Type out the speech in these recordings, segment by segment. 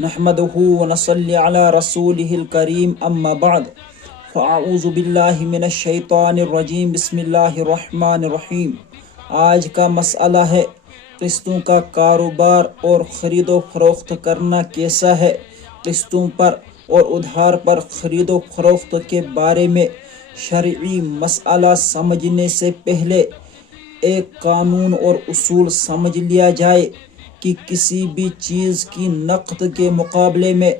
نحمده ونصلي على رسوله الكريم اما بعد فاعوذ باللہ من الشیطان الرجیم بسم اللہ الرحمن الرحیم۔ آج کا مسئلہ ہے قسطوں کا کاروبار اور خرید و فروخت کرنا کیسا ہے۔ قسطوں پر اور ادھار پر خرید و فروخت کے بارے میں شرعی مسئلہ سمجھنے سے پہلے ایک قانون اور اصول سمجھ لیا جائے کہ کسی بھی چیز کی نقد کے مقابلے میں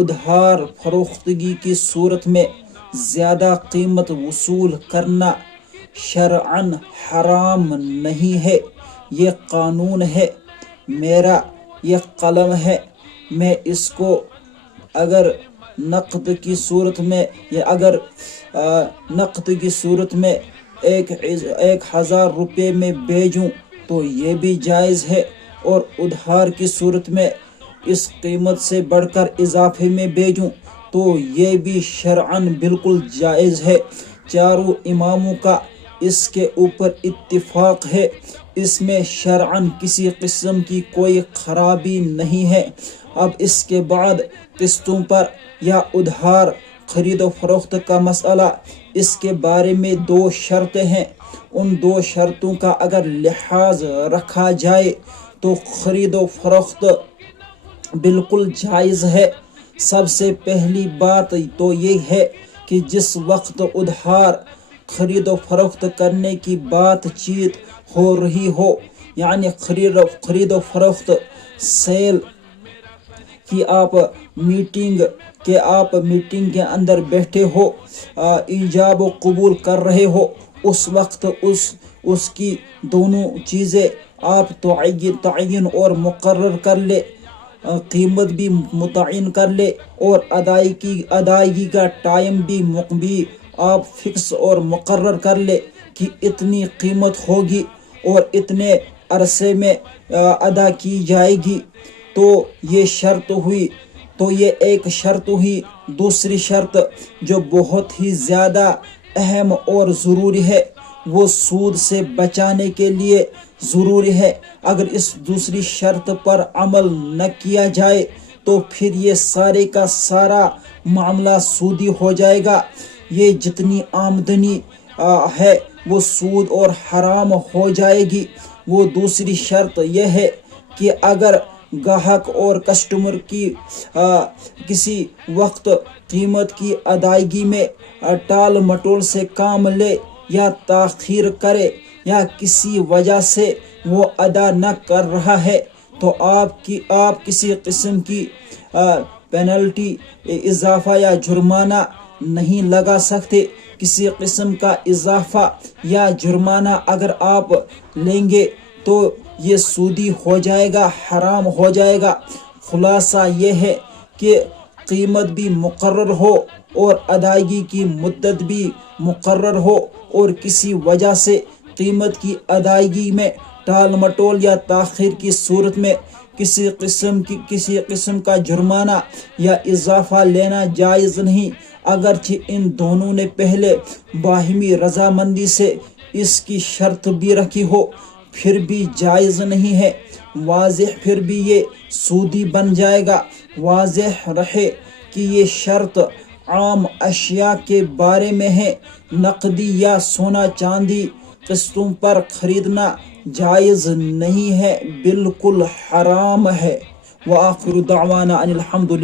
ادھار فروختگی کی صورت میں زیادہ قیمت وصول کرنا شرعاً حرام نہیں ہے۔ یہ قانون ہے، میرا یہ قلم ہے، میں اس کو اگر نقد کی صورت میں ایک 1000 روپے میں بیچوں تو یہ بھی جائز ہے، اور ادھار کی صورت میں اس قیمت سے بڑھ کر اضافے میں بیچوں تو یہ بھی شرعاً بالکل جائز ہے۔ چاروں اماموں کا اس کے اوپر اتفاق ہے، اس میں شرعاً کسی قسم کی کوئی خرابی نہیں ہے۔ اب اس کے بعد قسطوں پر یا ادھار خرید و فروخت کا مسئلہ، اس کے بارے میں 2 شرطیں ہیں۔ ان 2 شرطوں کا اگر لحاظ رکھا جائے تو خرید و فروخت بالکل جائز ہے۔ سب سے پہلی بات تو یہ ہے کہ جس وقت ادھار خرید و فروخت کرنے کی بات چیت ہو رہی ہو، یعنی خرید و فروخت سیل کی آپ میٹنگ کے اندر بیٹھے ہو، ایجاب و قبول کر رہے ہو، اس وقت اس کی دونوں چیزیں آپ تعین اور مقرر کر لے، قیمت بھی متعین کر لے، اور ادائیگی کا ٹائم بھی آپ فکس اور مقرر کر لے کہ اتنی قیمت ہوگی اور اتنے عرصے میں ادا کی جائے گی، تو یہ شرط ہوئی۔ تو یہ ایک شرط ہوئی۔ دوسری شرط جو بہت ہی زیادہ اہم اور ضروری ہے، وہ سود سے بچانے کے لیے ضروری ہے۔ اگر اس دوسری شرط پر عمل نہ کیا جائے تو پھر یہ سارے کا سارا معاملہ سودی ہو جائے گا۔ یہ جتنی آمدنی ہے وہ سود اور حرام ہو جائے گی۔ وہ دوسری شرط یہ ہے کہ اگر گاہک اور کسٹمر کی کسی وقت قیمت کی ادائیگی میں ٹال مٹول سے کام لے یا تاخیر کرے یا کسی وجہ سے وہ ادا نہ کر رہا ہے تو آپ کسی قسم کی پینلٹی، اضافہ یا جرمانہ نہیں لگا سکتے۔ کسی قسم کا اضافہ یا جرمانہ اگر آپ لیں گے تو یہ سودی ہو جائے گا، حرام ہو جائے گا۔ خلاصہ یہ ہے کہ قیمت بھی مقرر ہو اور ادائیگی کی مدت بھی مقرر ہو، اور کسی وجہ سے قیمت کی ادائیگی میں ٹال مٹول یا تاخیر کی صورت میں کسی قسم کا جرمانہ یا اضافہ لینا جائز نہیں، اگرچہ ان دونوں نے پہلے باہمی رضامندی سے اس کی شرط بھی رکھی ہو، پھر بھی جائز نہیں ہے۔ واضح پھر بھی یہ سودی بن جائے گا۔ واضح رہے کہ یہ شرط عام اشیاء کے بارے میں ہے، نقدی یا سونا چاندی قسطوں پر خریدنا جائز نہیں ہے، بالکل حرام ہے۔ وآخر دعوانا ان الحمد للہ۔